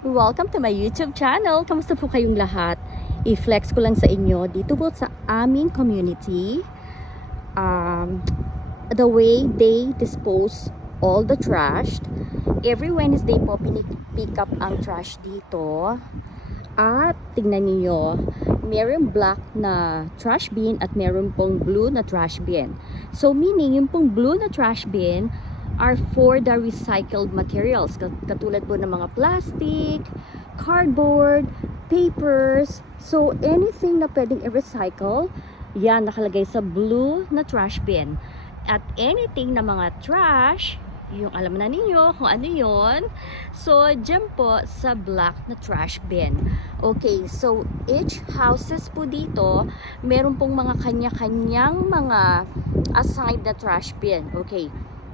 Welcome to my YouTube channel. Kamusta po kayong lahat? I-flex ko lang sa inyo dito po sa aming community. The way they dispose all the trash. Every Wednesday po pick up ang trash dito. At tingnan niyo, meron black na trash bin at meron pong blue na trash bin. So meaning yung pong blue na trash bin are for the recycled materials, katulad po ng mga plastic, cardboard, papers. So anything na pwedeng i-recycle, yan nakalagay sa blue na trash bin. At anything na mga trash, yung alam na ninyo kung ano yon, so dyan po sa black na trash bin. Okay, so each houses po dito meron pong mga kanya-kanyang mga assigned na trash bin. Okay,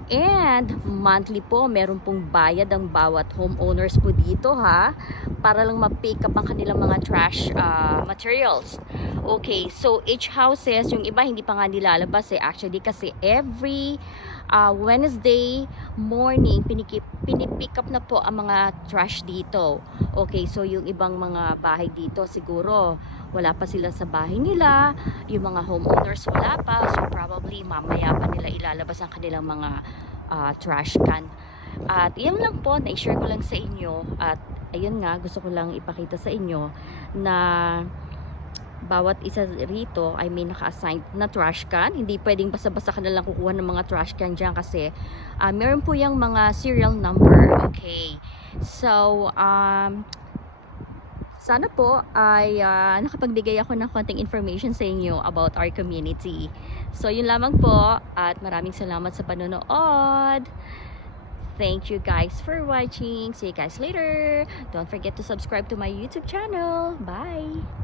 and monthly po meron pong bayad ang bawat homeowners po dito, ha, para lang ma-pick up ang kanilang mga trash materials. Okay, so each houses, yung iba hindi pa nga nilalabas actually, kasi every Wednesday morning pinipick up na po ang mga trash dito. Okay, so yung ibang mga bahay dito siguro wala pa sila sa bahay nila, yung mga homeowners wala pa, so probably mamaya pa nila ilalabas ang kanilang mga trash can. At yan lang po, na-share ko lang sa inyo. At ayun nga, gusto ko lang ipakita sa inyo na bawat isa rito ay may naka-assign na trash can. Hindi pwedeng basta-basta ka na lang kukuha ng mga trash can dyan, kasi meron po yung mga serial number. Okay, so sana po ay nakapagbigay ako ng konting information sa inyo about our community. So yun lamang po, at maraming salamat sa panonood. Thank you guys for watching. See you guys later. Don't forget to subscribe to my YouTube channel. Bye!